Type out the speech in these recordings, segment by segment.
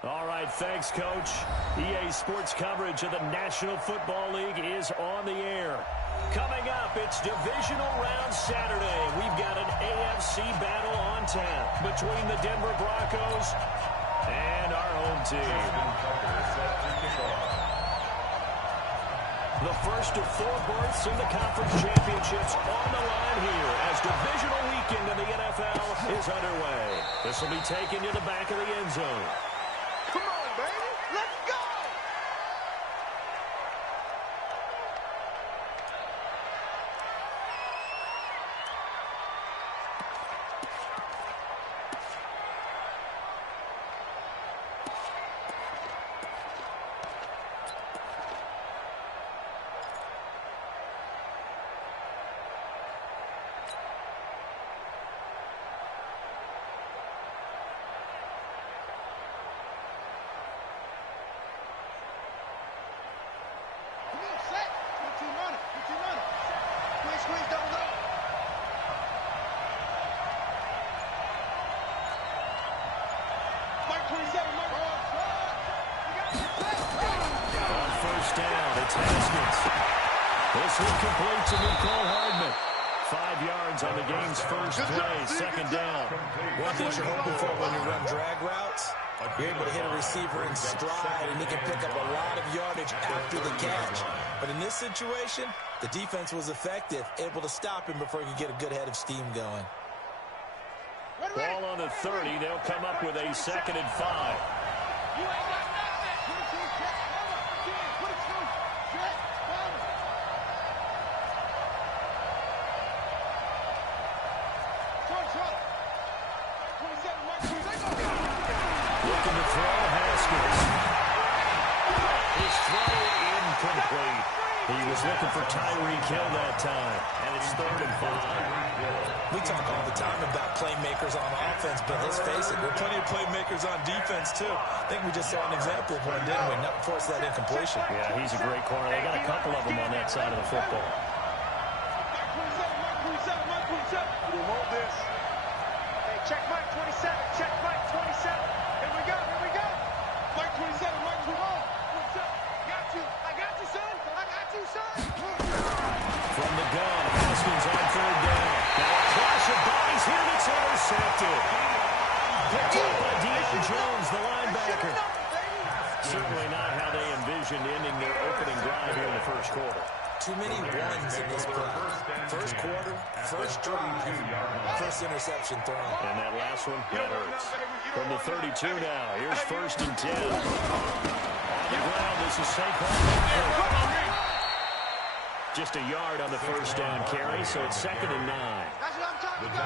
All right, thanks, Coach. EA Sports coverage of the National Football League is on the air. Coming up, it's Divisional Round Saturday. We've got an AFC battle on tap between the Denver Broncos and our home team. The first of 4 berths in the conference championships on the line here as divisional weekend in the NFL is underway. This will be taken to the back of the end zone. Come on, baby. Let's go. This will complete to Nicole Hardman. 5 yards on the game's first play, second down. One thing you're hoping for when you run drag routes, you're able to hit a receiver in stride, and he can pick up a lot of yardage after the catch. But in this situation, the defense was effective, able to stop him before he could get a good head of steam going. Ball on the 30. They'll come up with a 2nd and 5. Looking to throw, Haskins. His throw incomplete. He was looking for Tyreek Hill that time, and it's 3rd and 5. We talk all the time about playmakers on offense, but let's face it, there are plenty of playmakers on defense, too. I think we just saw an example of one, didn't we? Not force that incompletion. Yeah, he's a great corner. They got a couple of them on that side of the football. We want this. Hey, check Mike 27. Check Mike 27. Here we go. Here we go. Mike 27. Mike 27. Got you. I got you, son. I got you, son. From the gun, Haskins on 3rd down. Now a clash of bodies here that's intercepted. Picked up by Deion Jones, the linebacker. Certainly not how they envisioned ending their opening drive here in the first quarter. Too many ones in this play. First quarter, first drive, first interception thrown. And that last one, that hurts. From the 32 now, here's 1st and 10. On the ground, this is Saquon. Just a yard on the first down carry, so it's 2nd and 9.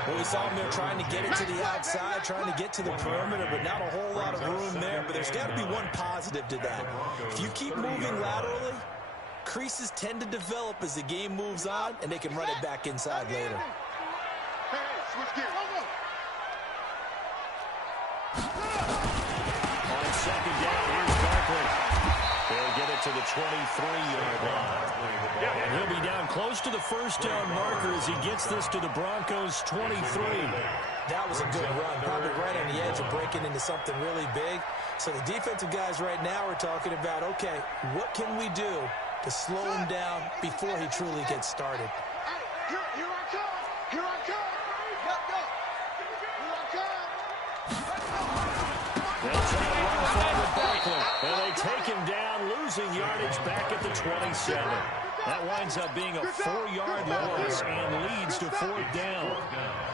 Well, we saw him there trying to get it to the outside, trying to get to the perimeter, but not a whole lot of room there. But there's got to be one positive to that. If you keep moving laterally, creases tend to develop as the game moves on, and they can run it back inside later. On 2nd down, here's Barkley. They'll get it to the 23-yard line. And he'll be down close to the first down marker as he gets this to the Broncos' 23. That was a good run, probably right on the edge of breaking into something really big. So the defensive guys right now are talking about, okay, what can we do to slow him down before he truly gets started? Here I come. Here I come. Let's go. Here I come. They'll try to run forward Barkley. And they take him down, losing yardage back at the 27. That winds up being a 4-yard loss and leads to 4th down.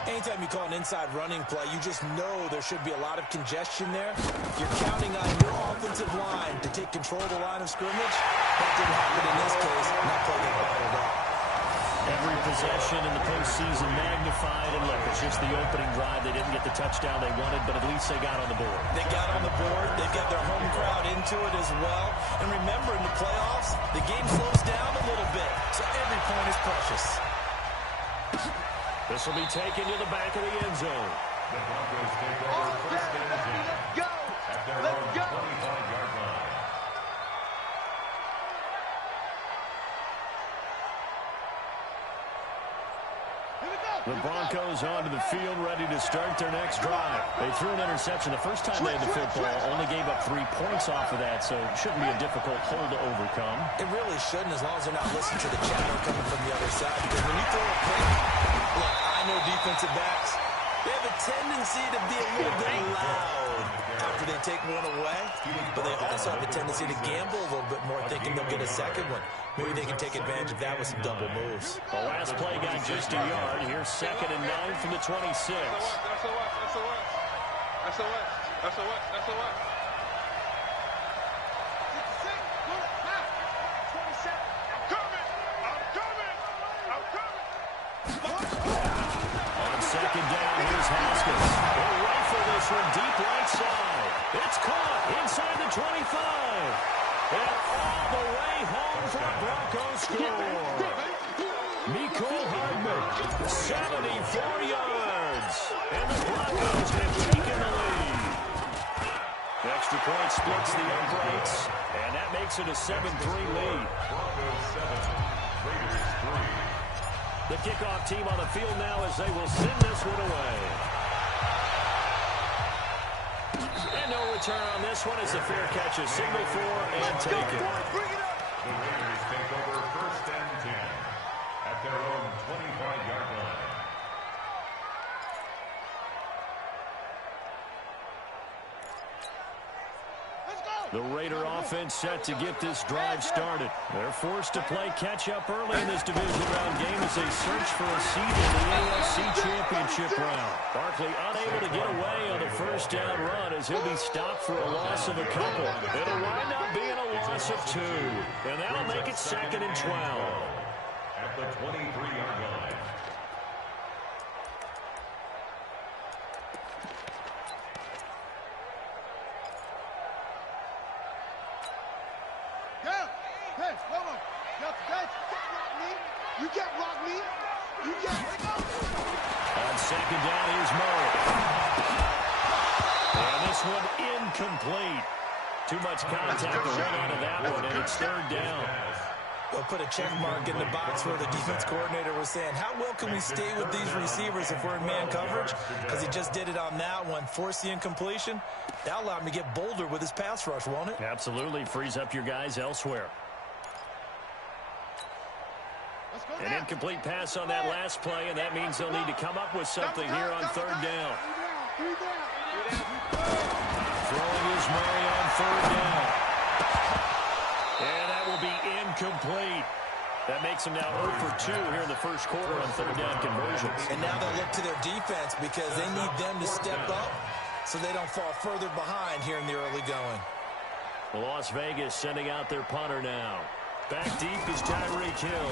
Anytime you call an inside running play, you just know there should be a lot of congestion there. You're counting on your offensive line to take control of the line of scrimmage. That didn't happen in this case. That play got bottled up. Every possession in the postseason magnified, and look, it's just the opening drive. They didn't get the touchdown they wanted, but at least they got on the board. They got on the board. They've got their home crowd into it as well. And remember, in the playoffs, the game slows down a little bit, so every point is precious. This will be taken to the back of the end zone. The Broncos take over first and 10. Let's go. At their own 25-yard line. Here we go. The Broncos onto the field, ready to start their next drive. They threw an interception the first time they had the football, only gave up 3 points off of that, so it shouldn't be a difficult hole to overcome. It really shouldn't, as long as they're not listening to the chatter coming from the other side. Because when you throw a pick, look, I know defensive backs, they have a tendency to be a little bit loud after they take one away, but they also have a tendency to gamble a little bit more, thinking they'll get a second one. Maybe they can take advantage of that with some double moves. The last play got just a yard. Here's 2nd and 9 from the 26. That's a what? On 2nd down, here's Haskins. He'll rifle this one deep right side. It's caught inside the 25. And all the way home for a Broncos score. Mecole Hardman, 74 yards. And the Broncos have taken the lead. The extra point splits the uprights, and that makes it a 7-3 lead. The kickoff team on the field now as they will send this one away. And no return on this one as the fair catch is signaled for and taken. The Raiders take over 1st and 10 at their own 25-yard line. The Raider offense set to get this drive started. They're forced to play catch-up early in this division round game as they search for a seat in the AFC Championship round. Barkley unable to get away on the first down run as he'll be stopped for a loss of a couple. It'll wind up being a loss of 2, and that'll make it 2nd and 12. At the 23-yard line. Hey, hold on. You can't block me. You can't. On 2nd down, here's Murray. And this one incomplete. Too much contact to run out of that one, and it's 3rd down. They'll put a check mark in the box where the defense coordinator was saying, how well can we stay with these receivers if we're in man coverage? Because he just did it on that one, forced the incompletion. That allowed him to get bolder with his pass rush, won't it? Absolutely. Frees up your guys elsewhere. An incomplete pass on that last play, and that means they'll need to come up with something here on 3rd down. Throwing is Murray on 3rd down. And that will be incomplete. That makes them now 0 for 2 here in the first quarter on 3rd down conversions. And now they'll look to their defense because they need them to step up so they don't fall further behind here in the early going. Las Vegas sending out their punter now. Back deep is Tyreek Hill.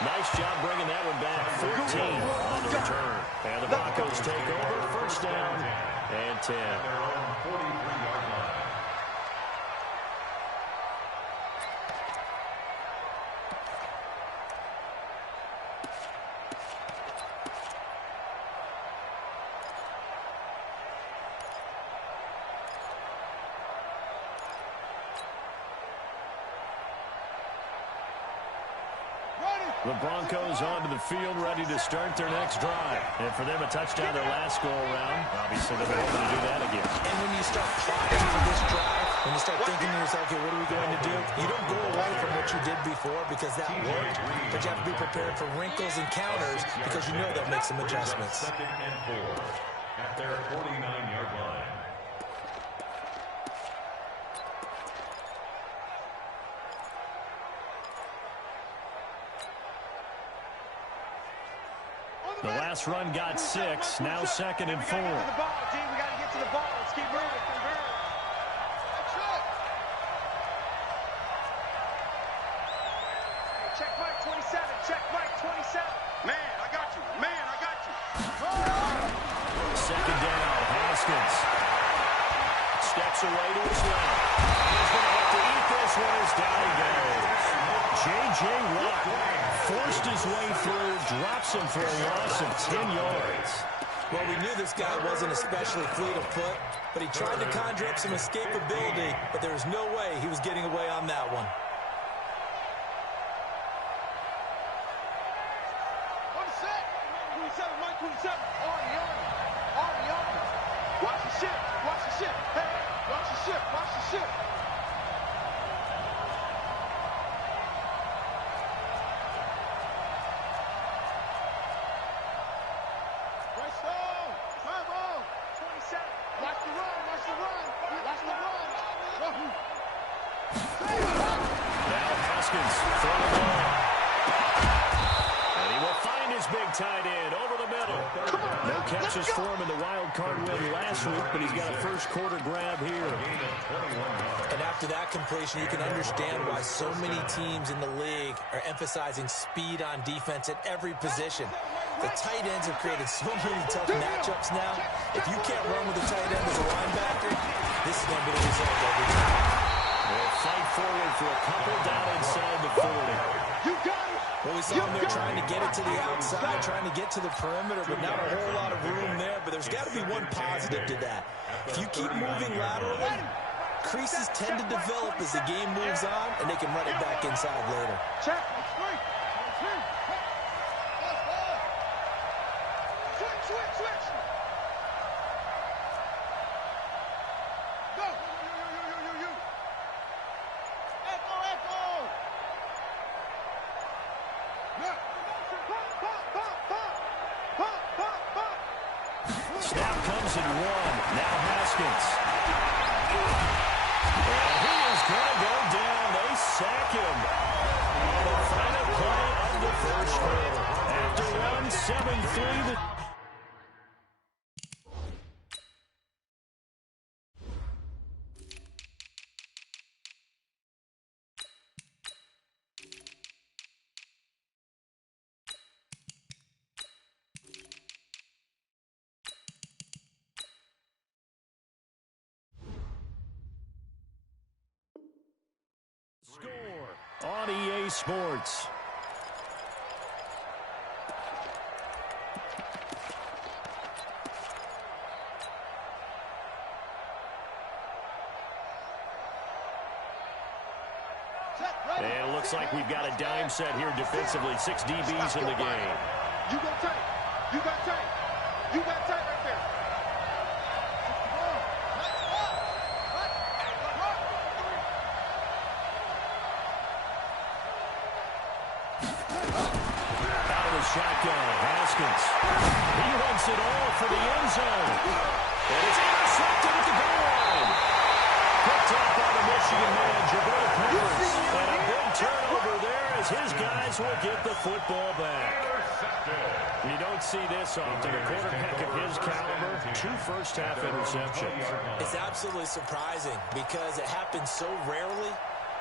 Nice job bringing that one back. 14 on the return. And the Broncos take over. 1st down and 10. Their own 43-yard line. The Broncos onto the field, ready to start their next drive. And for them, a touchdown their last go-around. Obviously, they'll be hoping to do that again. And when you start plotting for this drive, when you start thinking to yourself, okay, what are we going to do? You don't go away from what you did before because that worked. But you have to be prepared for wrinkles and counters because you know they'll make some adjustments. 2nd and 4 at their 49-yard line. The last run got 6, now 2nd and 4. We got to get to the ball. Let's keep moving. Check Mike 27. Check Mike 27. Man, I got you. 2nd down, Haskins. Steps away to his left. He's going to have to eat this one as down he goes. J.J. Watt forced his way through, drops him for a loss of 10 yards. Well, we knew this guy wasn't especially fleet of foot, but he tried to conjure up some escapability, but there was no way he was getting away on that one. On set. 27, Mike 27. Already on. Watch the ship. Hey, watch the ship. Right stone. Bravo. 27. Watch the run. Now Haskins for the ball. And he will find his big tight end over the middle. No catches for him in the wild card win last week, but he's got a first quarter grab here. And after that completion, you can understand why so many teams in the league are emphasizing speed on defense at every position. The tight ends have created so many tough matchups now. If you can't run with a tight end as a linebacker, this is going to be the result every time. They'll fight forward for a couple down inside the 40. You got it. Well, we saw him there trying to get it to the outside, trying to get to the perimeter, but not a whole lot of room there. But there's got to be one positive to that. If you keep moving laterally, creases tend to develop as the game moves on, and they can run it back inside later. Check. Switch. Go. You. Echo. Pop. Snap comes in one. Now Haskins. And he is going to go down. They sack him. The final play of the first quarter. After one, 7-3. Score on EA Sports. And it looks like we've got a dime set here defensively. 6 DBs in the game. You got tight. Right there. Out of the shotgun, Haskins. He runs it all for the end zone. And it's intercepted at the goal line. Picked up by the Michigan man, Jabril Peppers. And a big turnover there as his guys will get the football back. You don't see this often. A quarterback of his caliber, 2 first-half interceptions. It's absolutely surprising because it happens so rarely.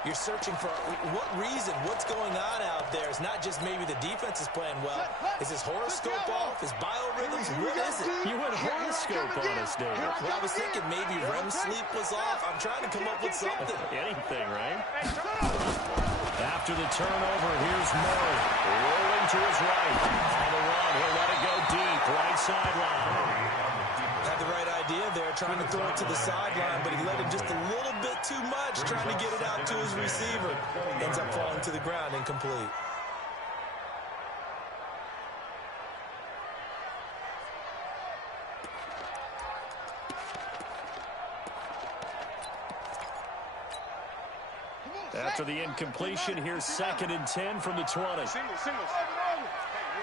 You're searching for what reason, what's going on out there. It's not just maybe the defense is playing well. Is his horoscope off? His biorhythms? What is it? You went horoscope on us, David. Well, I was thinking maybe REM sleep was off. I'm trying to come up with something. Anything, right? After the turnover, here's Murray. Rolling to his right. On the run, he'll let it go deep. Right sideline. Had the right idea there, trying to throw it to the sideline, but he let him just a little bit too much, trying to get it out to his receiver. Ends up falling to the ground, incomplete. After the incompletion, here's 2nd and 10 from the 20. Singles. Hey, you're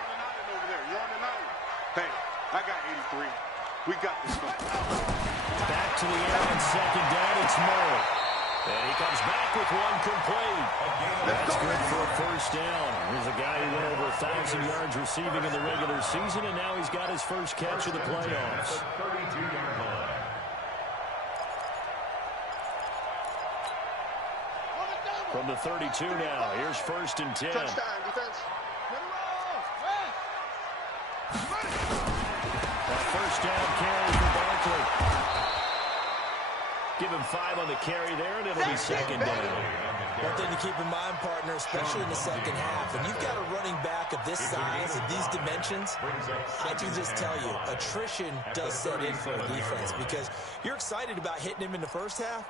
on an island over there. You're on an island. Hey, I got 83. We got this one. Back to the air on 2nd down. It's Murray. And he comes back with one complete. That's good for a first down. Here's a guy who went over 1,000 yards receiving in the regular season, and now he's got his first catch of the playoffs. 32-yard line. From the 32 now, here's 1st and 10. Touchdown, defense. That first down carry for Barkley. Give him 5 on the carry there, and it'll be second down. One thing to keep in mind, partner, especially in the second half, when you've got a running back of this size and these dimensions, I can just tell you, attrition does set in for a defense because you're excited about hitting him in the first half.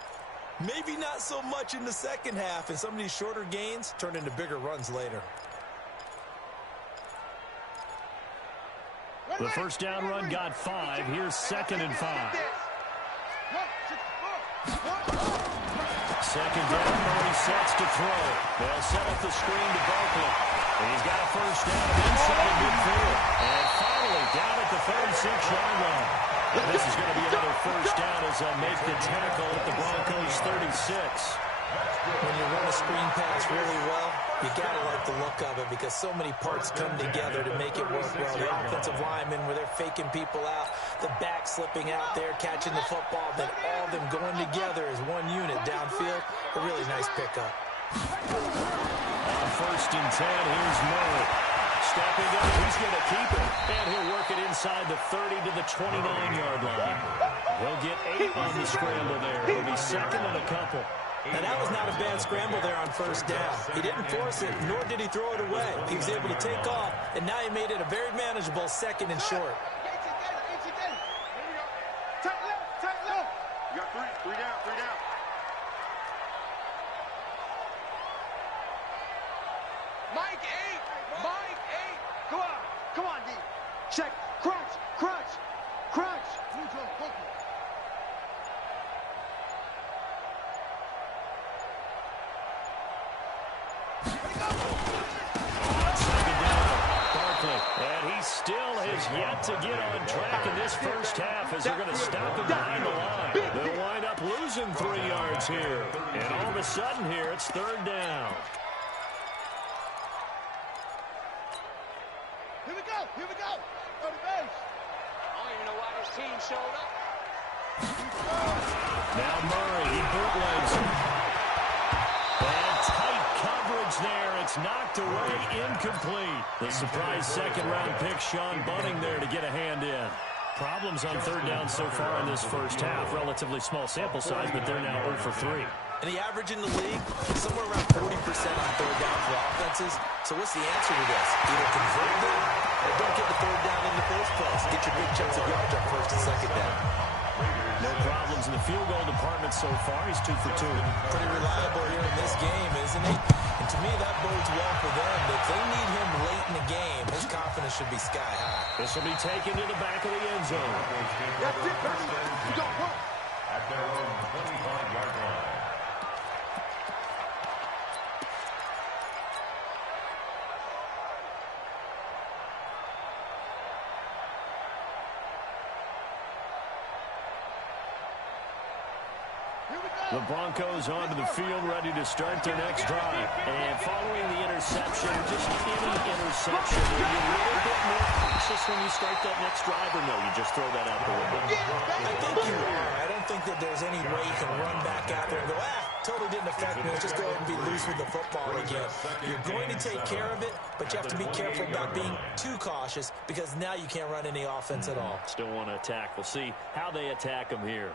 Maybe not so much in the second half, and some of these shorter gains turn into bigger runs later. The first down run got 5. Here's 2nd and 5. Second down, Murray sets to throw. They'll set up the screen to Barkley. And he's got a first down inside midfield. And finally down at the 36-yard line. And this is going to be another first down as they'll make the tackle at the Broncos' 36. When you run a screen pass really well, you got to like the look of it because so many parts come together to make it work well. The offensive linemen where they're faking people out, the back slipping out there, catching the football, then all of them going together as one unit downfield. A really nice pickup. On 1st and 10, here's Murray. Stepping up, he's going to keep it. And he'll work it inside the 30 to the 29-yard line. He'll get 8 on the scramble there. It'll be 2nd and a couple. And that was not a bad scramble there on first down. He didn't force it, nor did he throw it away. He was able to take off, and now he made it a very manageable 2nd and short. Tight left. You got 3 down. Mike 8. Come on, D. Check. Crunch. And he still has yet to get on track in this first half as they're going to stop him behind the line. They'll wind up losing 3 yards here. And all of a sudden here, it's 3rd down. Here we go. Go to base. I don't even know why this team showed up. Now Murray, he bootlegs him. And tight coverage there. It's knocked away, incomplete. The surprise 2nd-round pick, Sean Bunting there to get a hand in. Problems on 3rd down so far in this first half. Relatively small sample size, but they're now 0 for 3. And the average in the league, somewhere around 40% on 3rd down for offenses. So what's the answer to this? Either convert them or don't get the 3rd down in the first place. Get your big chunks of yards on 1st and 2nd down. No problems in the field goal department so far. He's 2 for 2. Pretty reliable here in this game, isn't he? And to me, that bodes well for them. If they need him late in the game, his confidence should be sky high. This will be taken to the back of the end zone. That's it, Bernie. You don't run. At their own 25-yard line. The Broncos onto the field, ready to start their next drive. And following the interception, just any interception, are you a little bit more cautious when you start that next drive, or no, you just throw that out the window? I think you are. I don't think that there's any way you can run back out there and go, totally didn't affect me. Let's just go ahead and be loose with the football again. You're going to take care of it, but you have to be careful about being too cautious because now you can't run any offense at all. Still want to attack. We'll see how they attack them here.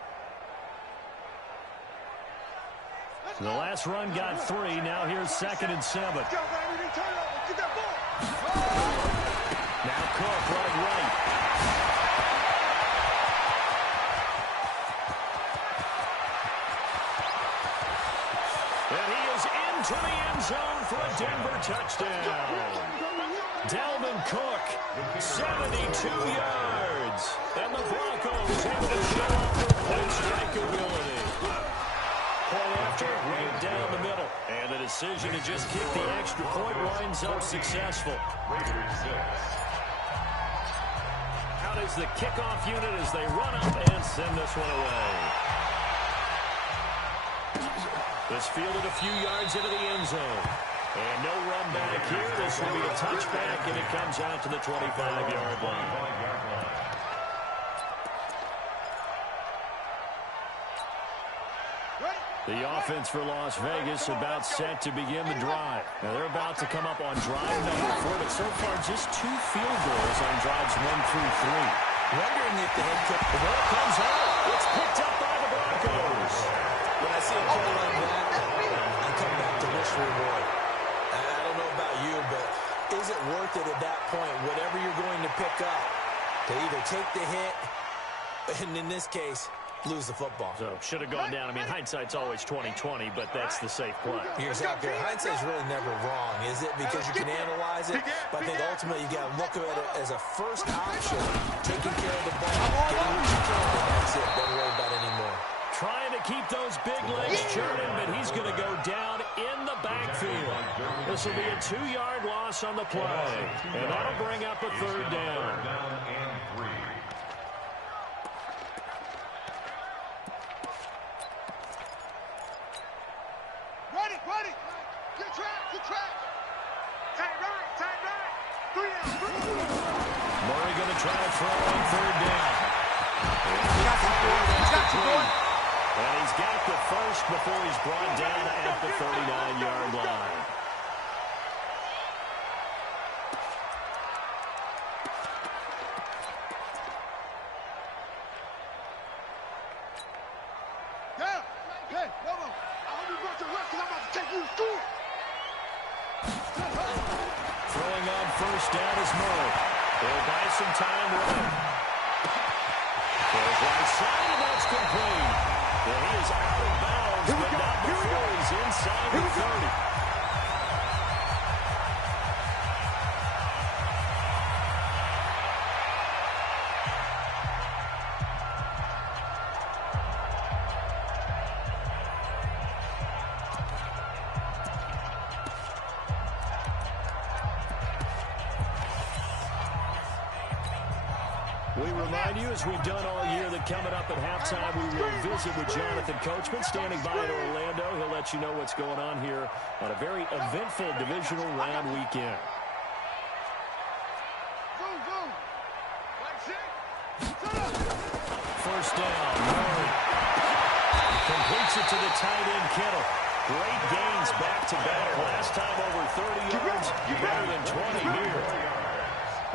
The last run got 3. Now here's 2nd and 7. Get that ball. Now Cook running right. And he is into the end zone for a Denver touchdown. Dalvin Cook, 72 yards. And the Broncos able to show off their point strike ability. Point after, right down the middle. And the decision to just kick the extra point winds up successful. Out is the kickoff unit as they run up and send this one away. This fielded a few yards into the end zone. And no run back here. This will be a touchback, and it comes out to the 25-yard line. The offense for Las Vegas about set to begin the drive. Now they're about to come up on drive number 4, but so far just 2 field goals on drives 1 through 3. Wondering if the head coach... The ball comes out. It's picked up by the Broncos. worth it at that point, whatever you're going to pick up, to either take the hit, and in this case, lose the football. So should have gone down. I mean, hindsight's always 20/20, but that's the safe play. You're exactly right. Hindsight's really never wrong, is it? Because you can analyze it, but I think ultimately you got to look at it as a first option, taking care of the ball, getting what you can, and that's it. Don't worry about it anymore. Trying to keep those big legs churning, but he's going to go down in the backfield. This will be a 2-yard loss on the play, and that'll bring up a third down. Ready. Good track. Tight right. 3 down. Murray going to try to throw on third down. Got you, boy. And he's got the first before he's brought down at the 39-yard line. Yeah. Hey, Lobo. I hope you brought your rest because I'm about to take you to school. Throwing on first down is Murray. They'll buy some time running. Goes right side, and that's complete. Well, he is out of bounds, but not before he's inside the 30. We remind you, as we've done all year, that coming up at halftime, we will visit with Jonathan Coachman, standing by in Orlando. He'll let you know what's going on here on a very eventful divisional round weekend. First down, Murray completes it to the tight end, Kittle. Great gains back-to-back. Last time over 30 yards, better than 20 here.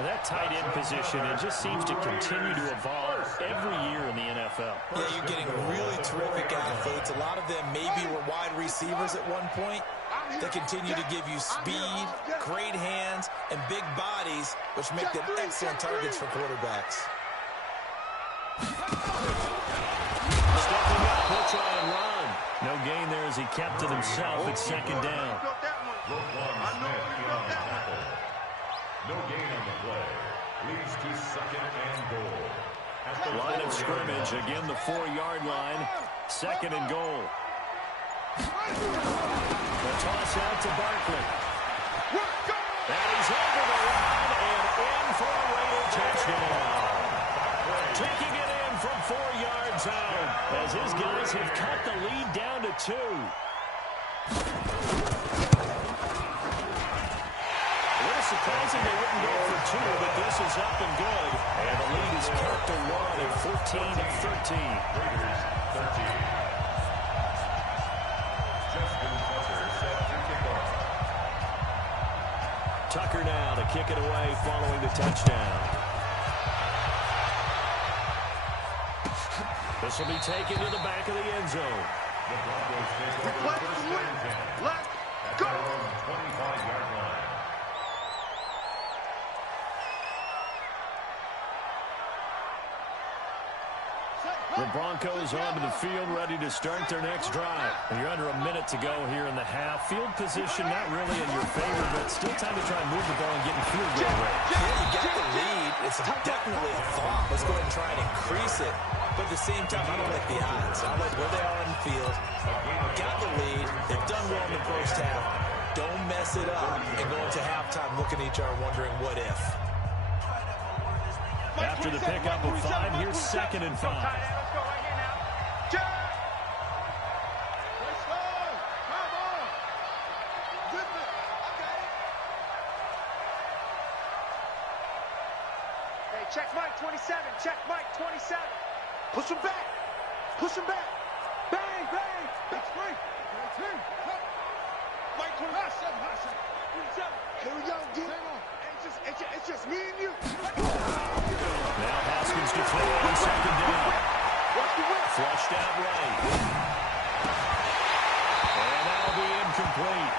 That tight end position, it just seems to continue to evolve every year in the NFL. Yeah, you're getting really terrific athletes. A lot of them maybe were wide receivers at one point. They continue to give you speed, great hands, and big bodies, which make them excellent targets for quarterbacks. Stepping up, he'll try and run. No gain there as he kept it himself at second down. No gain on the play. Leads to second and goal. Line of scrimmage, again the 4-yard line. Second and goal. The toss out to Barkley. And he's over the line and in for a Raider touchdown. Taking it in from 4 yards out as his guys have cut the lead down to 2. Surprising they wouldn't go for 2, but this is up and good. And the lead is cut to 1 at 14-13. Raiders 13. Justin Tucker set to kick off. Tucker now to kick it away following the touchdown. This will be taken to the back of the end zone. The Broncos take over first and 10. Let's go. At their own 25-yard line. The Broncos onto the field, ready to start their next drive. And you're under a minute to go here in the half. Field position not really in your favor, but still time to try and move the ball and get in field goal range. Yeah, you got the lead. It's definitely a thought. Let's go ahead and try and increase it. But at the same time, I don't like the odds. I like where they are on the field. Got the lead. They've done well in the first half. Don't mess it up and go into halftime looking at each other wondering what if. After the pickup of 5, here's second and 5. Check Mike 27. Check Mike 27. Push him back. Push him back. Bang, bang. Big spring. Mike 27. Here we go. It's just me and you. Now Haskins to throw on second down. Flushed out right. And that'll be incomplete.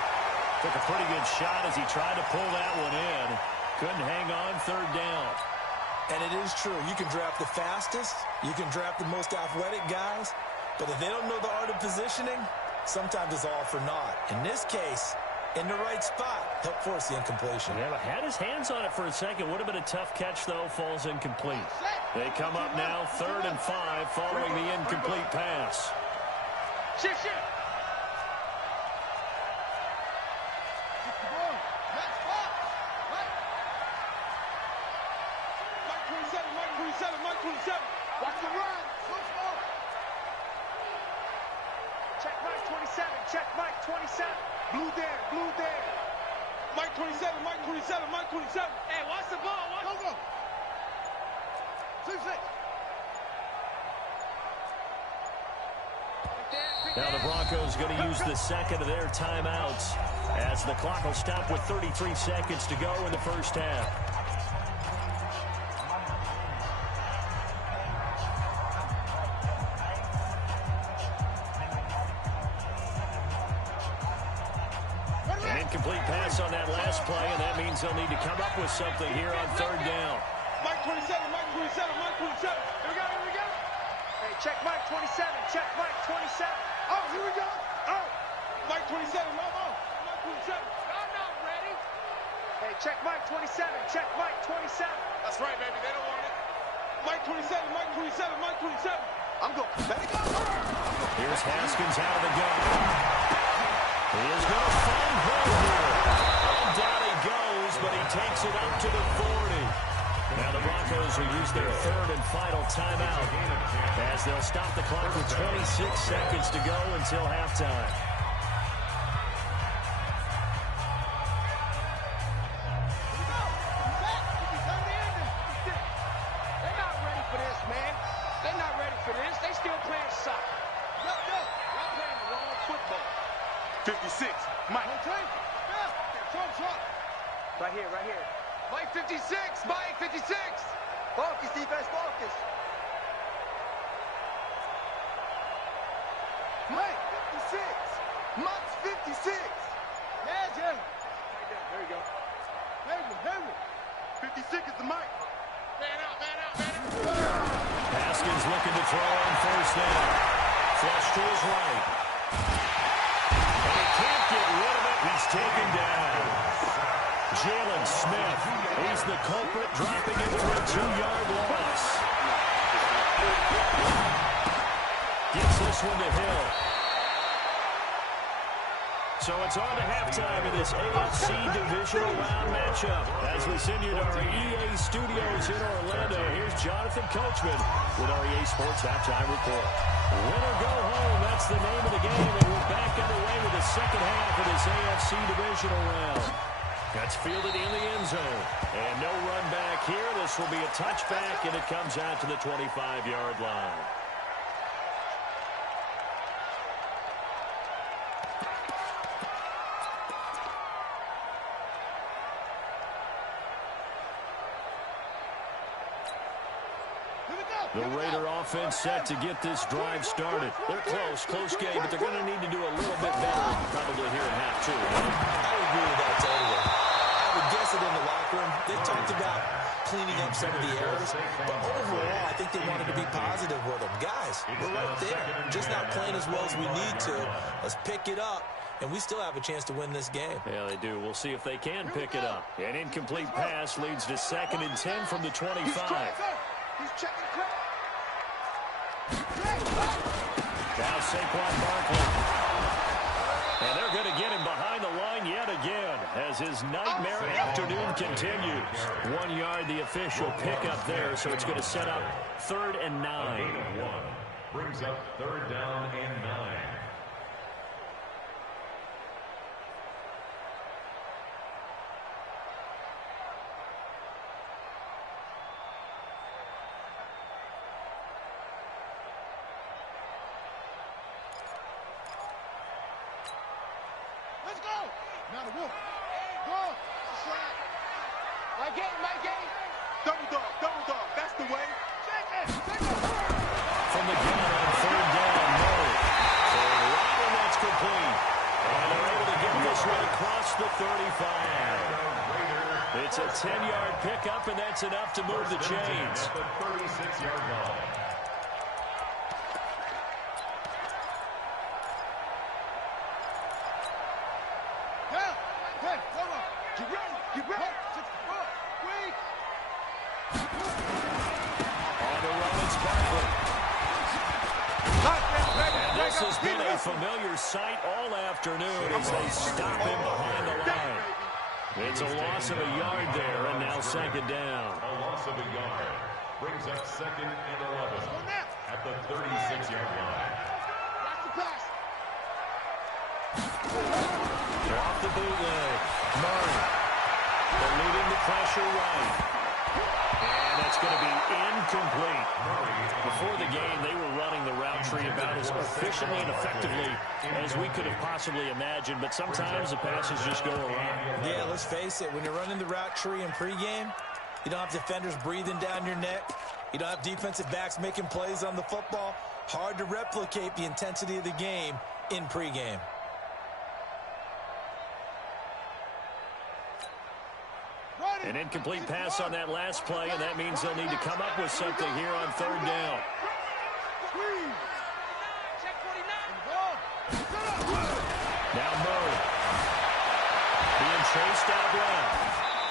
Took a pretty good shot as he tried to pull that one in. Couldn't hang on third down. And it is true. You can draft the fastest. You can draft the most athletic guys. But if they don't know the art of positioning, sometimes it's all for naught. In this case, in the right spot, help force the incompletion. Yeah, had his hands on it for a second. Would have been a tough catch, though. Falls incomplete. They come up now 3rd and 5 following the incomplete pass. Shift. Mike 27. Watch the run. Check Mike 27. Check Mike 27. Blue there. Mike 27. Hey, watch the ball. Go. 2-6. Now the Broncos going to use the second of their timeouts as the clock will stop with 33 seconds to go in the first half. An incomplete pass on that last play, and that means they'll need to come up with something here on 3rd down. Mike 27. Here we go. Hey, check Mike 27. Check Mike 27. Oh, here we go. Oh, Mike 27. Mike 27. I'm not ready. Hey, check Mike 27. Check Mike 27. That's right, baby. They don't want it. Mike 27. I'm going. Let it go. Here's Haskins out of the gun. He is going to find home here. And down he goes, but he takes it up to the 40. Now the Broncos will use their 3rd and final timeout as they'll stop the clock with 26 seconds to go until halftime. They're not ready for this, man. They're not ready for this. They still playing soccer. Y'all playing the wrong football. 56. Mike. Right here. Mike 56. Mike 56. Focus, defense, focus. Mike 56. Mike's 56. Yeah, Jim. There you go. There we 56 is the Mike. Man out. Haskins looking to throw on 1st down. Flush to his right. And he can't get rid of it. He's taken down. Jalen Smith, he's the culprit, dropping it for a 2-yard loss. Gets this one to Hill. So it's on to halftime in this AFC Divisional Round matchup. As we send you to our EA studios in Orlando, here's Jonathan Coachman with our EA Sports Halftime Report. Win or go home, that's the name of the game, and we're back underway with the second half of this AFC Divisional Round. That's fielded in the end zone. And no run back here. This will be a touchback, and it comes out to the 25-yard line. The Raider offense set to get this drive started. They're close game, but they're going to need to do a little bit better probably here in half 2. I agree with that totally. I would guess it in the locker room. They talked about cleaning up some of the errors, but overall, I think they wanted to be positive with them. Guys, we're right there. Just not playing as well as we need to. Let's pick it up, and we still have a chance to win this game. Yeah, they do. We'll see if they can pick it up. An incomplete pass leads to 2nd and 10 from the 25. He's checking crack. Now Saquon Barkley. And they're going to get him behind the line yet again as his nightmare afternoon continues. 1 yard, the official pickup there, so it's going to set up 3rd and 9. Brings up 3rd down and 9. Now the wolf. Go. Slide. Mike game. Double dog. That's the way. From the gun on 3rd down, Murray. So right, and that's complete. And they're able to get this one across across the 35. It's a 10-yard pickup, and that's enough to move the chains. At the 36-yard line. This has been a familiar sight all afternoon as they stop him behind the line. It's a loss of a yard there, and now second down. A loss of a yard brings up 2nd and 11 at the 36-yard line. Off the bootleg. Murray. Eluding the pressure right. And that's going to be incomplete. Before the game, they were running the route tree about as efficiently and effectively as we could have possibly imagined, but sometimes the passes just go around. Yeah, let's face it, when you're running the route tree in pregame, you don't have defenders breathing down your neck. You don't have defensive backs making plays on the football. Hard to replicate the intensity of the game in pregame. An incomplete pass on that last play, and that means they'll need to come up with something here on third down. Now Murray. Being chased out left.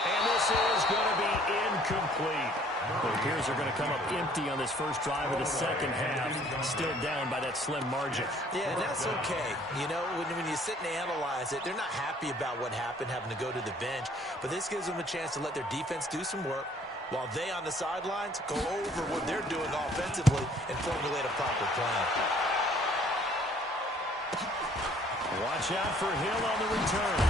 And this is going to be incomplete. It appears they're going to come up empty on this first drive of the second half. Still down by that slim margin. Yeah, and that's okay. You know, when you sit and analyze it, they're not happy about what happened, having to go to the bench. But this gives them a chance to let their defense do some work while they on the sidelines go over what they're doing offensively and formulate a proper plan. Watch out for Hill on the return.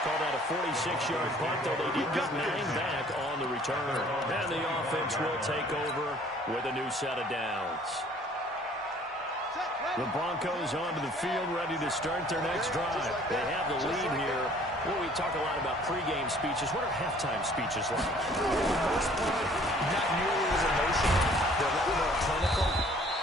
Called out a 46-yard punt, though they did get 9 back on the return. And the offense will take over with a new set of downs. The Broncos onto the field, ready to start their next drive. They have the lead here. Well, we talk a lot about pregame speeches. What are halftime speeches like? For the most part, not nearly as emotional. They're a lot more clinical.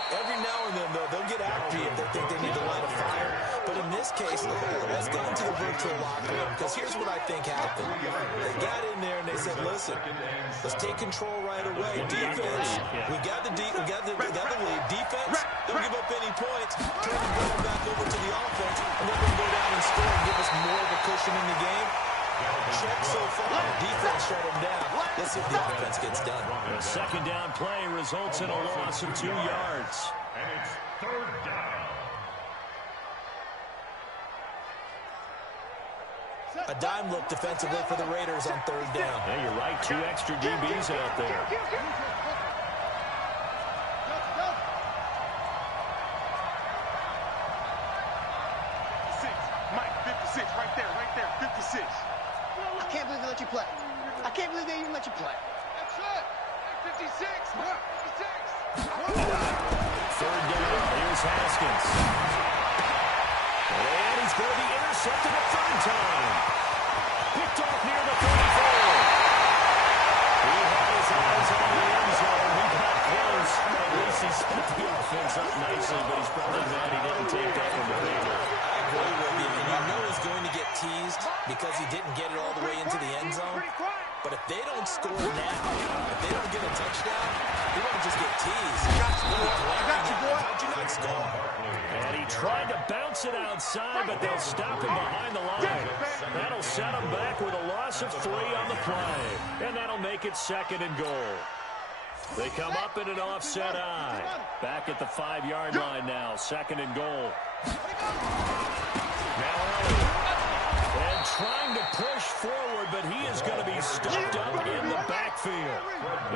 Every now and then, though, they'll get after you if they think they need to light a fire. But in this case, let's go into the virtual locker room, because here's what I think happened. They got in there and they said, listen, let's take control right away. Defense, we got the lead. Defense, don't give up any points. Turn the ball back over to the offense, and they're going to go down and score and give us more of a cushion in the game. Check so far. Defense shut them down. Let's see if the offense gets done. A second down play results in a loss of 2 yards. And it's third down. A dime look defensively for the Raiders on third down. Yeah, you're right. 2 extra DBs out there. Mike, 56, right there, 56. I can't believe they let you play. I can't believe they even let you play. That's it. 56. 56. Third down. Here's Haskins. And he's going to be intercepted a third time. Picked off near the 34. He had his eyes on the end zone. He got close. At least he set the offense up nicely, but he's probably mad he didn't take that one to favor. I agree with you, and you know he's going to get teased because he didn't get it all the way into the end zone. But if they don't score now, if they don't get a touchdown, he won't just get teased. How'd you not score? And he tried to bounce it outside, but they'll stop him behind the line. That'll set him back with a loss of 3 on the play. And that'll make it second and goal. They come up in an offset eye. Back at the 5-yard line now. Second and goal. Now Elliott. And trying to push forward, but he is going to be stuffed up in the backfield.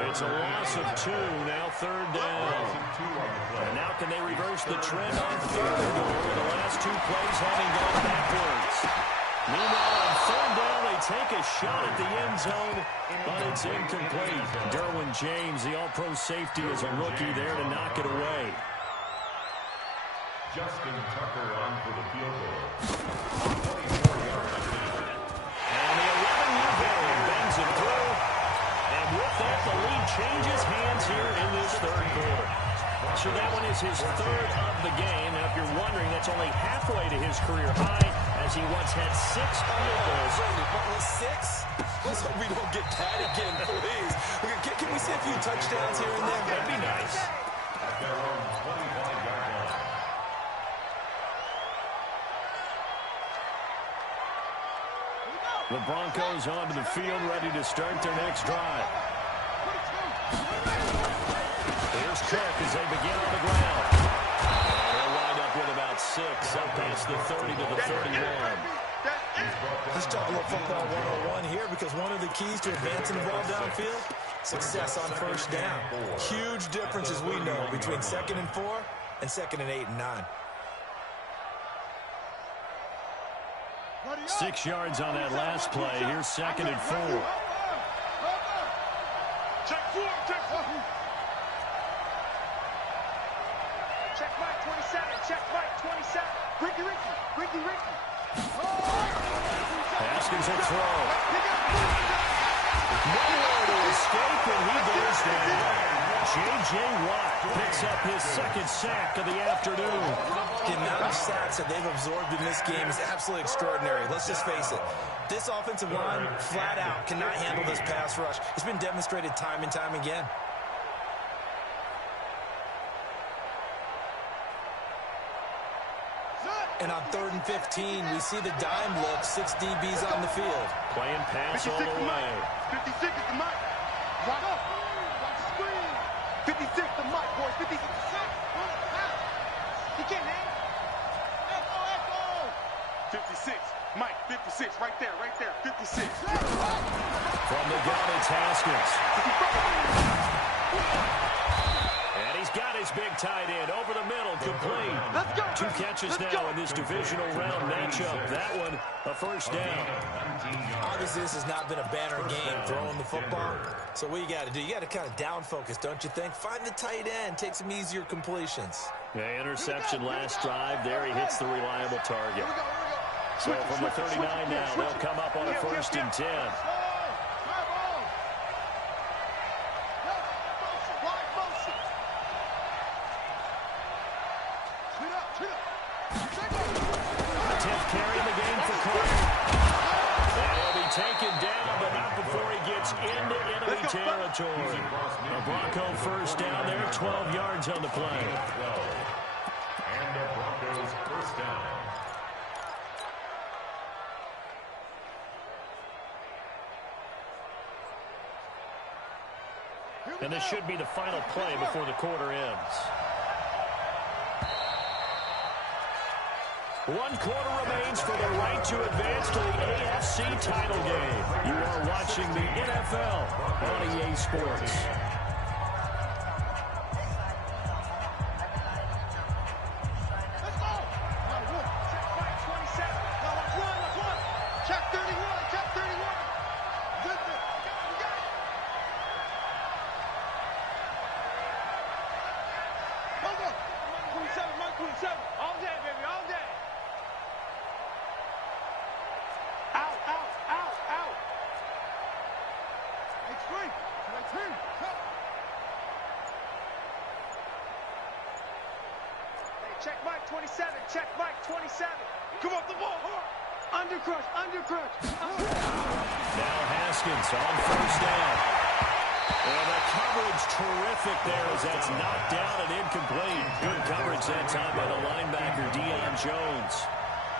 It's a loss of 2, now third down. And now can they reverse the trend on third and goal with the last 2 plays having gone backwards? Meanwhile, on third down, they take a shot at the end zone, but it's incomplete. Derwin James, the all-pro safety, is a rookie there to knock it away. Justin Tucker on for the field goal. And the 11-year veteran bends it through. And with that, the lead changes hands here in this third quarter. So that one is his 3rd of the game. Now, if you're wondering, that's only halfway to his career high as he once had 6 field goals. Six? Let's hope we don't get that again, please. Can we see a few touchdowns here and there? That'd be nice. At their own 25-yard line. The Broncos onto the field, ready to start their next drive. Here's Cook as they begin on the ground. They'll wind up with about 6, up past the 30 to the 31. Let's talk a little football 101 here, because one of the keys to advancing the ball downfield, success on first down. Huge difference, as we know, between 2nd and 4 and 2nd and 8 and 9. 6 yards on that last play. Here's 2nd and 4. Check 4, check 4. Check Mike 27, check Mike 27. Ricky. Haskins will throw. Nowhere to escape, and he goes down. J.J. Watt picks up his 2nd sack of the afternoon. The amount of sacks that they've absorbed in this game is absolutely extraordinary. Let's just face it. This offensive line, flat out, cannot handle this pass rush. It's been demonstrated time and time again. And on 3rd and 15, we see the dime look, 6 DBs on the field. Playing pass all the way. 56 is the mic. Right up. Watch the screen. 56 the mic, boys. 56 the sack. He can't hang. Echo. 56. Mike, 56. Right there. 56. From the gun, it's Haskins. And he's got his big tight end over the middle, complete. Let's go. 2 catches now in this divisional round matchup. That one, a first down. Obviously, this has not been a banner game throwing the football. So what you got to do, you got to kind of down focus, don't you think? Find the tight end, take some easier completions. Yeah, interception last drive. There he hits the reliable target. So from the 39 now, they'll come up on a 1st and 10. Territory. A Bronco first down there, 12 yards on the play. And the Broncos first down. And this should be the final play before the quarter ends. 1 quarter remains for the right to advance to the AFC title game. You are watching the NFL on EA Sports. Let's go. Check 27. Watch one. Check 31. Check 31. Good. You got it. Hold up. Mike 27. All day, baby. All day. Out. Extreme. Hey, check Mike 27. Check Mike 27. Come off the ball. Undercrush. Now Haskins on first down. And the coverage terrific there as that's knocked down and incomplete. Good coverage that time by the linebacker, Deion Jones.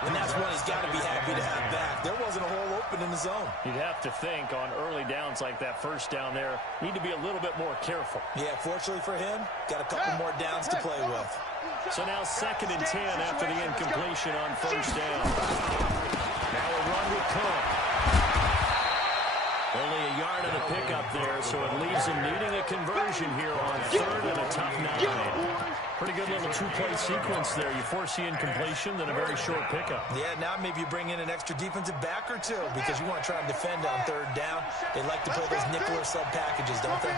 And that's one he's got to be happy to have back. There wasn't a hole open in the zone. You'd have to think on early downs like that first down there, need to be a little bit more careful. Yeah, fortunately for him, got a couple more downs to play with. So now 2nd and 10 after the incompletion on first down. Now a run with Cook. Only a yard of the pickup there, so it leaves him needing a conversion here on 3rd and a tough 9. Pretty good little 2-play sequence there. You force the incompletion, then a very short pickup. Yeah, now maybe you bring in an extra defensive back or 2 because you want to try and defend on 3rd down. They like to play those nickel or sub packages, don't they?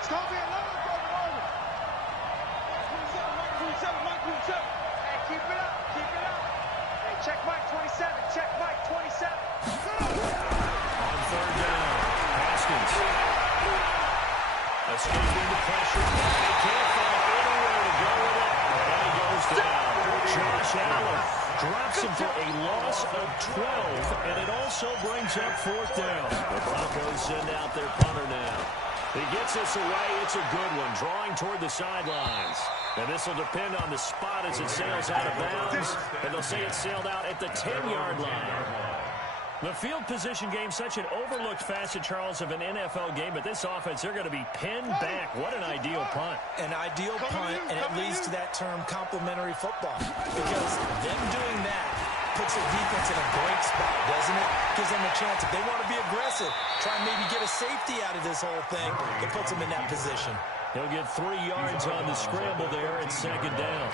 It's going to be a long over. Mike 27. Hey, keep it up. Hey, check Mike 27. Check Mike 27. On 3rd down, Haskins. Escaping the pressure. He can't find anywhere to go with it. And he goes down. Josh Allen Drops him for a loss of 12, and it also brings up fourth down. The Broncos send out their punter now. He gets this away. It's a good one, drawing toward the sidelines. And this will depend on the spot as it sails out of bounds. And they'll say it sailed out at the 10-yard line. The field position game, such an overlooked facet, Charles, of an NFL game. But this offense, they're going to be pinned back. What an ideal punt. An ideal punt, and it leads to that term complementary football. Because them doing that puts their defense in a great spot, doesn't it? Gives them a chance. If they want to be aggressive, try and maybe get a safety out of this whole thing, it puts them in that position. He'll get 3 yards on the scramble there at second down.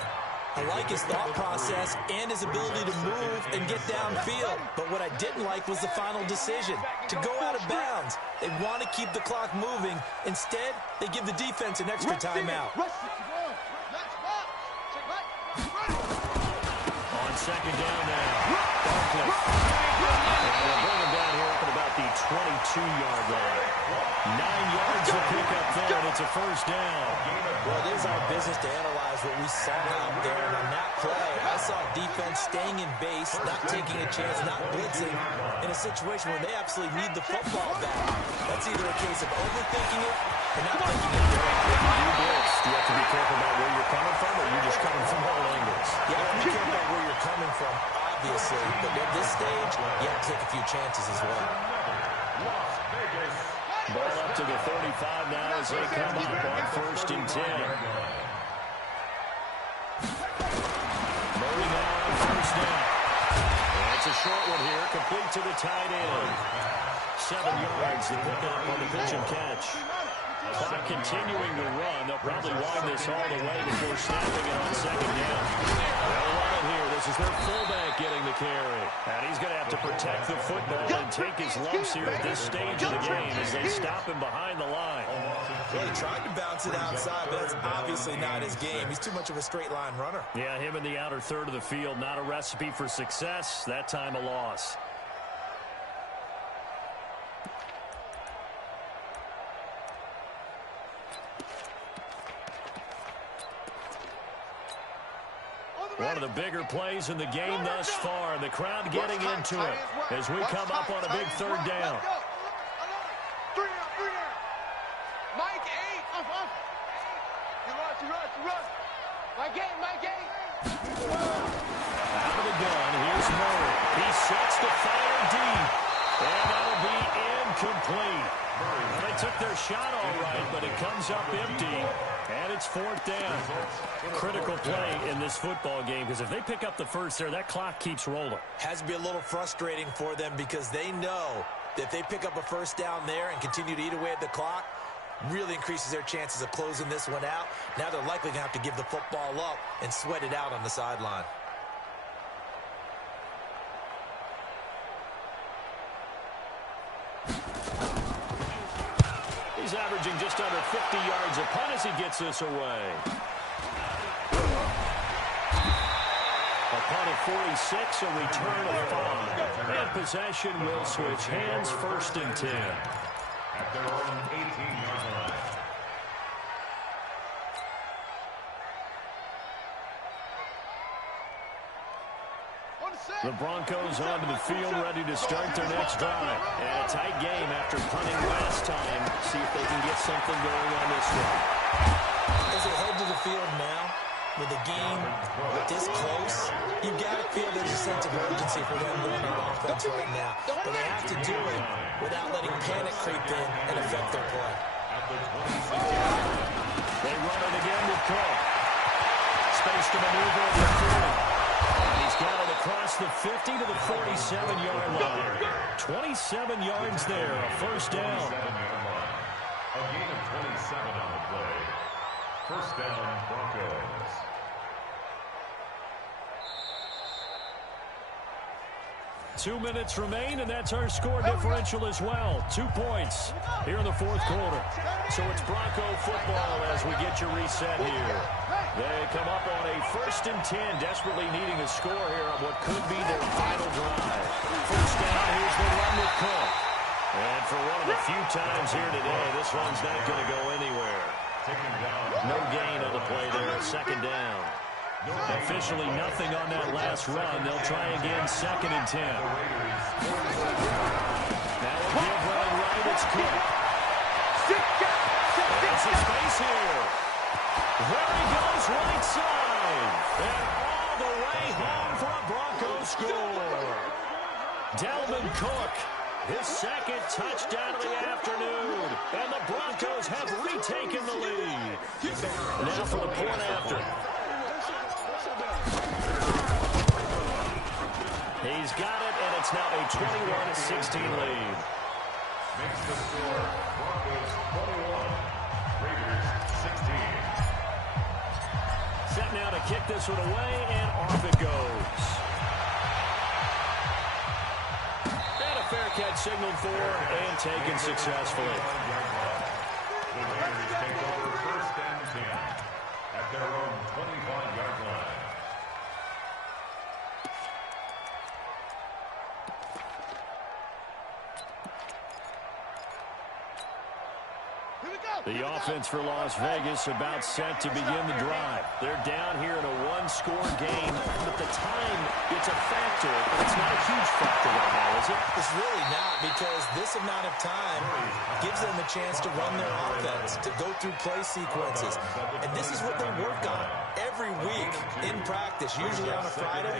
I like his thought process and his ability to move and get downfield. But what I didn't like was the final decision, to go out of bounds. They want to keep the clock moving. Instead, they give the defense an extra timeout. On second down now, Barkley. And they'll bring him down here up at about the 22-yard line. 9 yards to pick up there, and it's a first down. Well, it is our business to analyze what we saw out there. And on that play, I saw defense staying in base, not taking a chance, not blitzing, in a situation where they absolutely need the football back. That's either a case of overthinking it or not thinking it directly. You blitz. Do you have to be careful about where you're coming from, or you're just coming from all angles? You have to be careful about where you're coming from, obviously. But at this stage, you have to take a few chances as well. Ball up to the 35 now as they come up on first and 10. Murray now on first down. And it's a short one here, complete to the tight end. 7 yards to pick up on the pitch and catch. Clock continuing to run. They'll probably wind this all the way before snapping it on second down. They'll run it here. This is their fullback getting the carry. And he's going to have to protect the football and take his lumps here at this stage of the game as they stop him behind the line. Well, he tried to bounce it outside, but that's obviously not his game. He's too much of a straight line runner. Yeah, him in the outer third of the field, not a recipe for success. That time a loss. One of the bigger plays in the game thus far. The crowd getting into it as we come up on a big third down. Mike 8. You run. Mike 8. Out of the gun, here's Murray. He sets the fire deep. And that'll be incomplete. Well, they took their shot all right, but it comes up empty. And it's fourth down. Critical play in this football game, because if they pick up the first there, that clock keeps rolling. Has to be a little frustrating for them because they know that if they pick up a first down there and continue to eat away at the clock, really increases their chances of closing this one out. Now they're likely going to have to give the football up and sweat it out on the sideline. He's averaging just under 50 yards a punt as he gets this away. A punt of 46, a return of 5. And possession will switch hands, first and 10. At their own 18-yard line. The Broncos onto the field, ready to start their next drive. And a tight game after punting last time. See if they can get something going on this one. As they head to the field now, with the game this close, you've got to feel there's a sense of urgency for them going on offense right now. But they have to do it without letting panic creep in and affect their play. They run it again with Cook. Space to maneuver at the 40. And he's got it across the 50 to the 47-yard line. 27 yards there, a first down. A gain of 27 on the play. First down, Broncos. 2 minutes remain, and that's our score differential as well. 2 points here in the fourth quarter. So it's Bronco football as we get your reset here. They come up on a first and 10, desperately needing a score here on what could be their final drive. First down, here's the run with Cook. And for one of the few times here today, this one's not going to go anywhere. No gain on the play there, second down. Officially nothing on that last run. They'll try again, 2nd and 10. Now we'll give running right. It's Cook. There's his space here. There he goes, right side. And all the way home for a Broncos score. Dalvin Cook, his 2nd touchdown of the afternoon. And the Broncos have retaken the lead. Now for the point after. He's got it, and it's now a 21-16 lead. Makes the score Broncos 21, Raiders 16. Set now to kick this one away, and off it goes. And a fair catch signaled for and taken successfully. The Raiders take over 1st and 10 at their own 25-yard line. The offense for Las Vegas about set to begin the drive. They're down here in a one-score game, but the time, it's a factor, but it's not a huge factor right now, is it? It's really not, because this amount of time gives them a chance to run their offense, to go through play sequences. And this is what they work on every week in practice, usually on a Friday.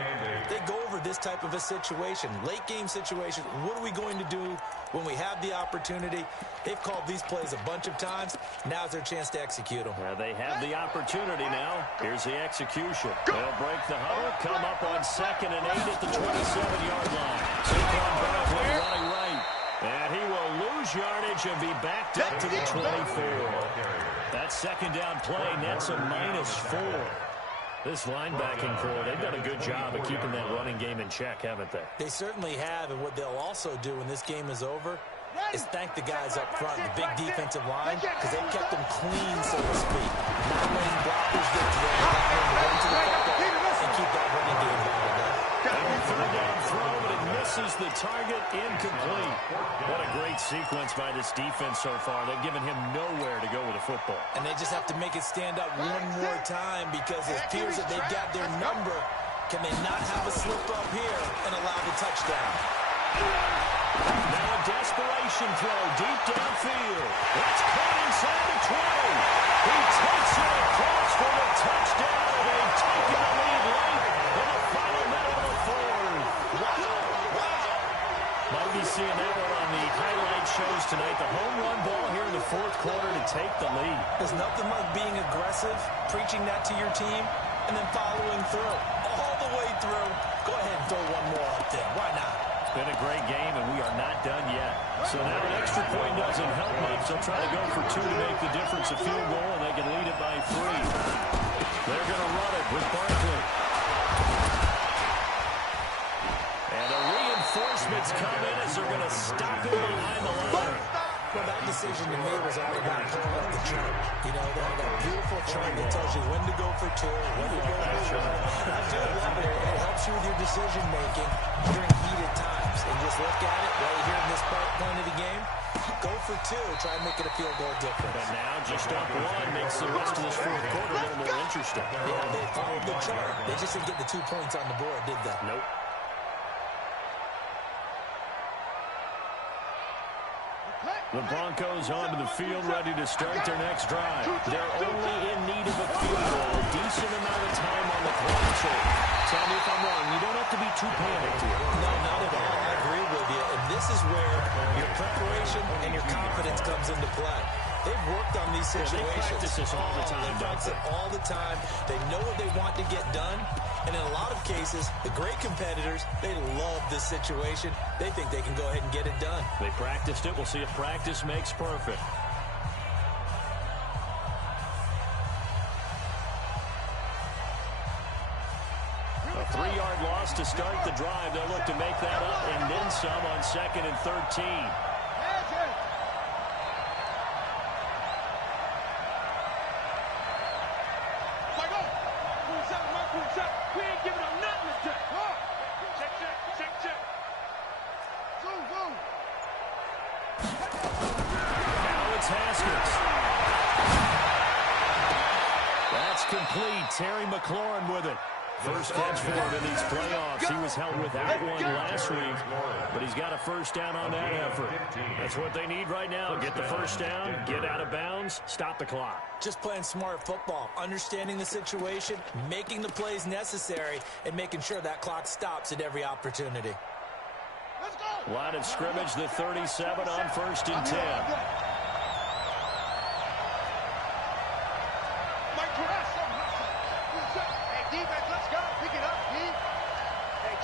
They go over this type of a situation, late game situation. What are we going to do when we have the opportunity? They've called these plays a bunch of times. Now's their chance to execute them. They have the opportunity now. Here's the execution. They'll break the huddle, come up on 2nd and 8 at the 27-yard line. Saquon Barkley running right. And he will lose yardage and be backed up to the 24. That 2nd down play nets a -4. This linebacking core, they've done a good job of keeping that running game in check, haven't they? They certainly have, and what they'll also do when this game is over is thank the guys up front, the big defensive line, because they've kept them clean, so to speak. Not letting blockers get to them, not letting them run to the football, and keep that running game bottled up. 3rd down throw, but it misses the target, incomplete. What a great sequence by this defense so far. They've given him nowhere to go with the football. And they just have to make it stand up one more time, because it appears that they've got their number. Can they not have a slip up here and allow the touchdown? Now a desperation throw deep downfield. That's caught inside the 20. He takes it across for the touchdown. They've taken the lead late in the final minute of the 4th. Wow. Might be seeing that one on the highlight shows tonight. The home run ball here in the 4th quarter to take the lead. There's nothing like being aggressive, preaching that to your team, and then following through. All the way through. Go ahead and throw one more up there. Why not? Been a great game, and we are not done yet. So now an extra point doesn't help much. They'll try to go for 2 to make the difference a field goal, and they can lead it by 3. They're going to run it with Barkley. And the reinforcements come in as they're going to stop him behind the line. Well, that decision to me was all about pulling up the chart. You know, that beautiful chart that tells you when to go for 2, when to go for 1. I do love it. It helps you with your decision-making during heated times. And just look at it right here in this point of the game. Go for 2. Try and make it a field goal difference. But now just up 1 makes the rest of this 4th quarter a little more interesting. Yeah, they followed the chart. They just didn't get the 2 points on the board, did they? Nope. The Broncos onto the field, ready to start their next drive. They're only in need of a field goal, a decent amount of time on the clock. So tell me if I'm wrong. You don't have to be too panicked here. No, not at all. I agree with you. And this is where your preparation and your confidence comes into play. They've worked on these situations. They practice this all the time. They practice it all the time. They know what they want to get done. And in a lot of cases, the great competitors, they love this situation. They think they can go ahead and get it done. They practiced it. We'll see if practice makes perfect. A 3-yard loss to start the drive. They'll look to make that up and then some on 2nd and 13. We ain't giving them nothing to check. Check. Zoom. Now it's Haskins. That's complete. Terry McLaurin with it. First catch for him in these playoffs. He was held without one last week, but he's got a first down on that effort. That's what they need right now. Get the first down, get out of bounds, stop the clock. Just playing smart football, understanding the situation, making the plays necessary, and making sure that clock stops at every opportunity. Line of scrimmage, the 37 on 1st and 10.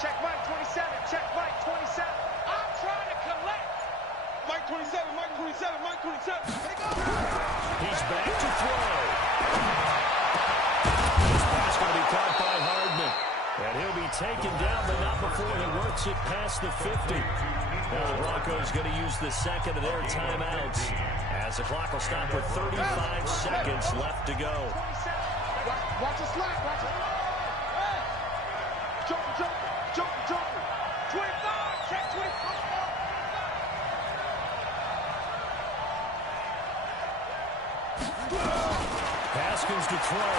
Check Mike 27, check Mike 27. I'm trying to collect. Mike 27, Mike 27, Mike 27. He's back to throw. This pass going to be caught by Hardman. And he'll be taken down, but not before he works it past the 50. Now the Broncos going to use the second of their timeouts, as the clock will stop with 35 seconds left to go. Watch the slack, watch it. Jump. 25, check 25. Haskins to throw.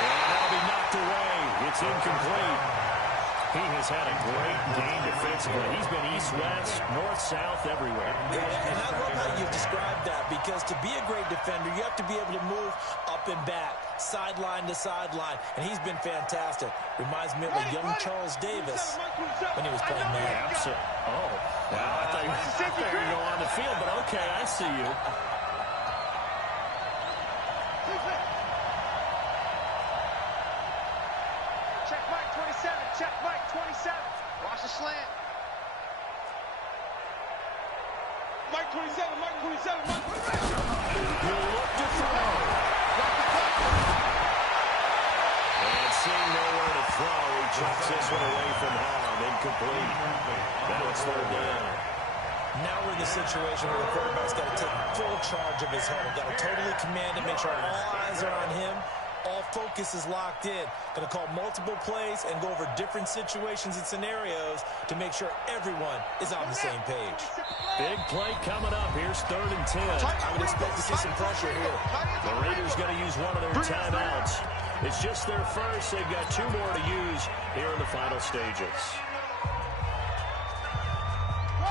And that'll be knocked away. It's incomplete. He has had a great game defensively. He's been east-west, north-south, everywhere. And I love how you described that, because to be a great defender, you have to be able to move up and back, sideline to sideline, and he's been fantastic. Reminds me of a young Charles Davis when he was playing man. Oh, wow, I thought you were going to go on the field, but okay, I see you. Check Mike 27, check Mike 27. Watch the slant. Mike 27, Mike 27, Mike 27. He'll look to throw. And seeing nowhere to throw, he chucks this one away from harm. Incomplete. Now it's 3rd down. Now we're in the situation where the quarterback's got to take full charge of his home. Got to totally command it, make sure all eyes are on him. All focus is locked in. Going to call multiple plays and go over different situations and scenarios to make sure everyone is on the same page. Big play coming up. Here's 3rd and 10. I would expect to see some pressure here. The Raiders going to use one of their timeouts. It's just their first. They've got 2 more to use here in the final stages.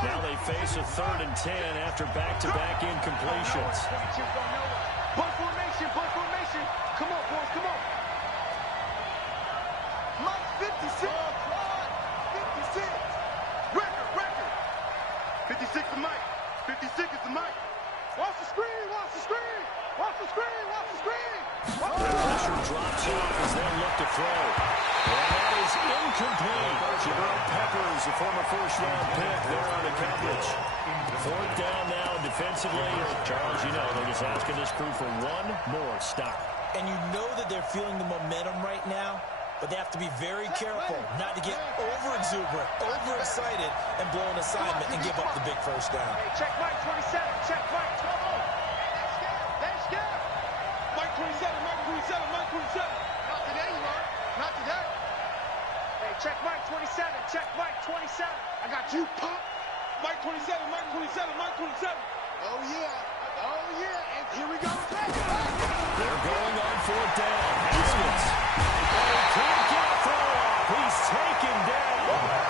Now they face a 3rd and 10 after back-to-back incompletions. Bunt formation, bunt formation. Come on, boys, come on. Mike 56. 56. Record. 56 is Mike. 56 is the Mike. Watch the screen, watch the screen. Watch the screen, watch the screen. The pressure drops off as they look to throw. And that is incomplete. Jabril Peppers, a former first-round pick, there on the coverage. 4th down now defensively. Charles, you know, they're just asking this crew for one more stop. And you know that they're feeling the momentum right now, but they have to be very careful not to get over-exuberant, over-excited, and blow an assignment and give up the big first down. Hey, check Mike 27, check Mike 12. They're scared. Mike 27, Mike 27, Mike 27. Not today, you are. Not today. Hey, check Mike 27, check Mike 27. I got you, punk. Mike 27, Mike 27, Mike 27. Oh, yeah. And here we go. They're going on 4th down. Haskins. And he can't get a throw off. He's taken down.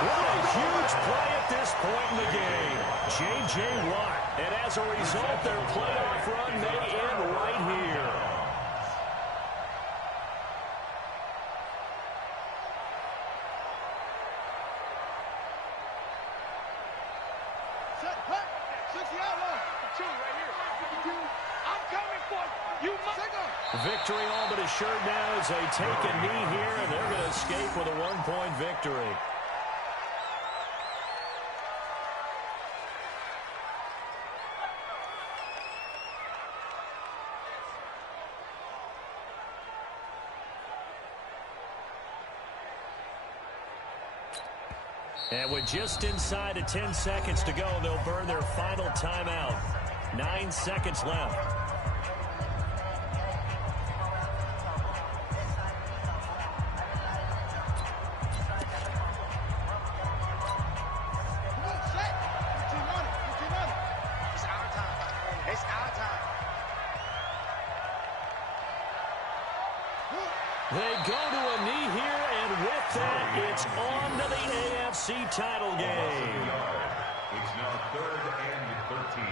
What a huge play at this point in the game. J.J. Watt. And as a result, their playoff run may end right here. Victory all but assured now as they take a knee here, and they're going to escape with a 1-point victory. And with just inside of 10 seconds to go, they'll burn their final timeout. 9 seconds left. They go to a knee here, and with that, it's on to the AFC title game. It's now 3rd and 13.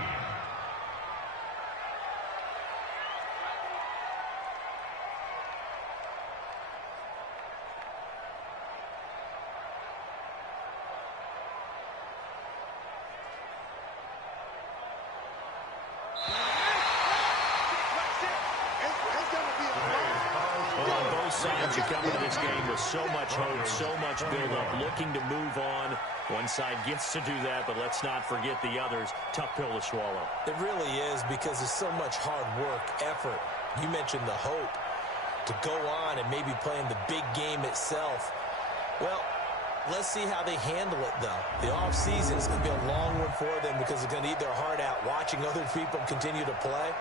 Sides you come into this game with so much hope, so much build-up, looking to move on. One side gets to do that, but let's not forget the others. Tough pill to swallow. It really is, because there's so much hard work, effort. You mentioned the hope to go on and maybe play in the big game itself. Well, let's see how they handle it, though. The offseason is going to be a long one for them because they're going to eat their heart out watching other people continue to play.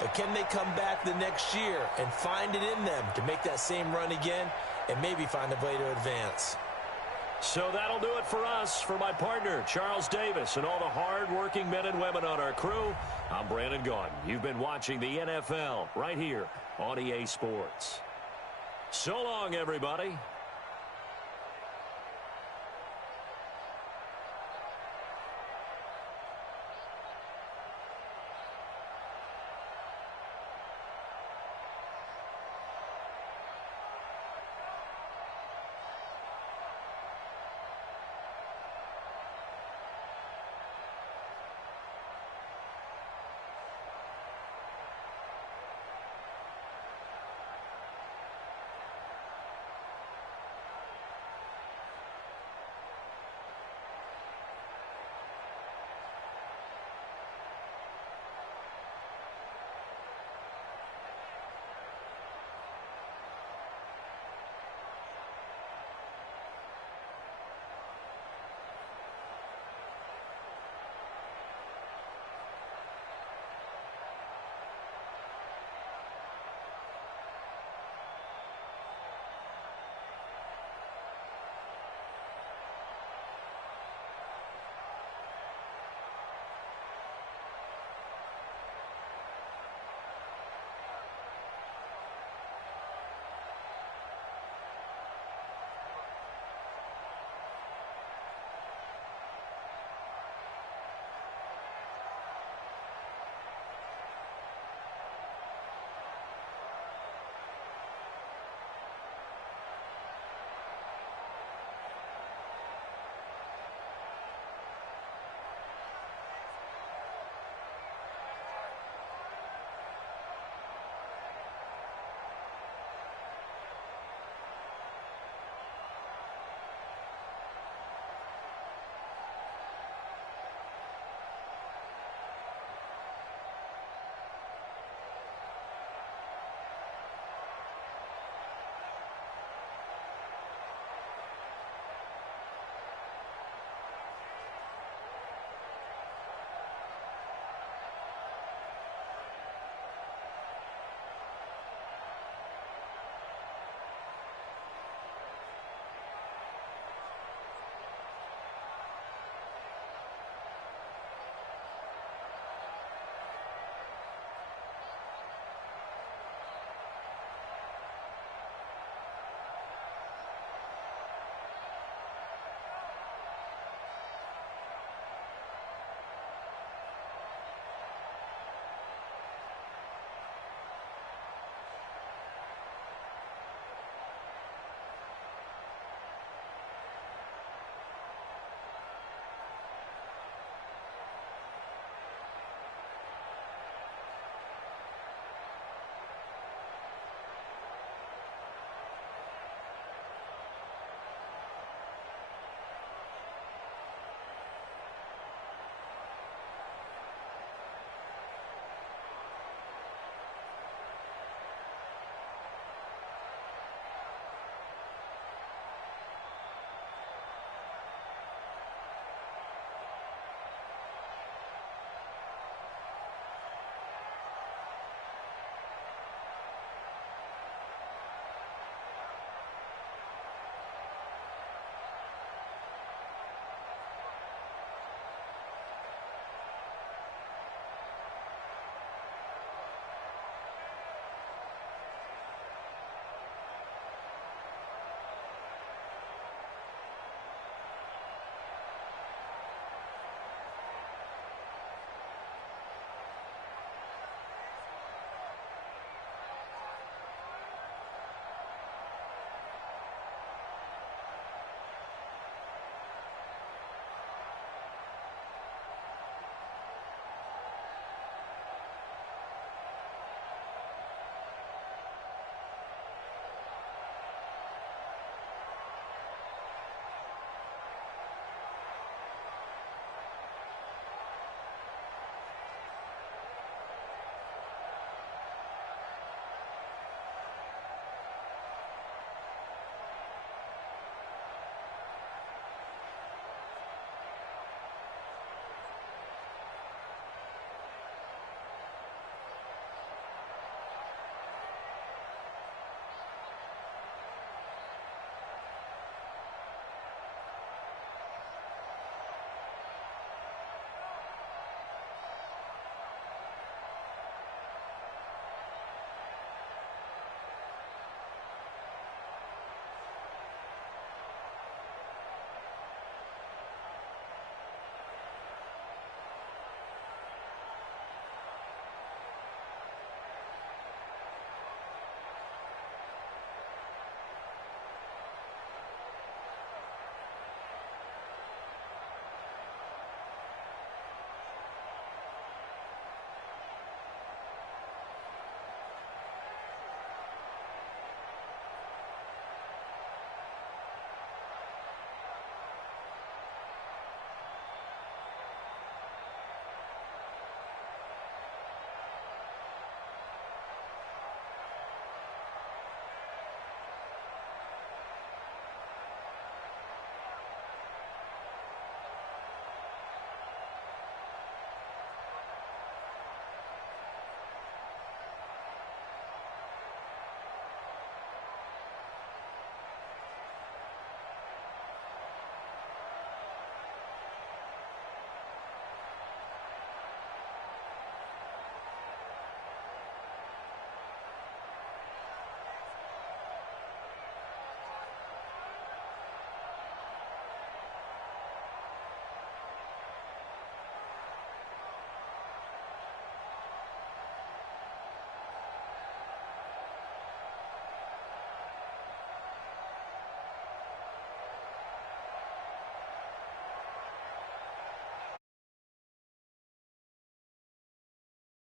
But can they come back the next year and find it in them to make that same run again and maybe find a way to advance? So that'll do it for us. For my partner, Charles Davis, and all the hard-working men and women on our crew, I'm Brandon Gaudin. You've been watching the NFL right here on EA Sports. So long, everybody.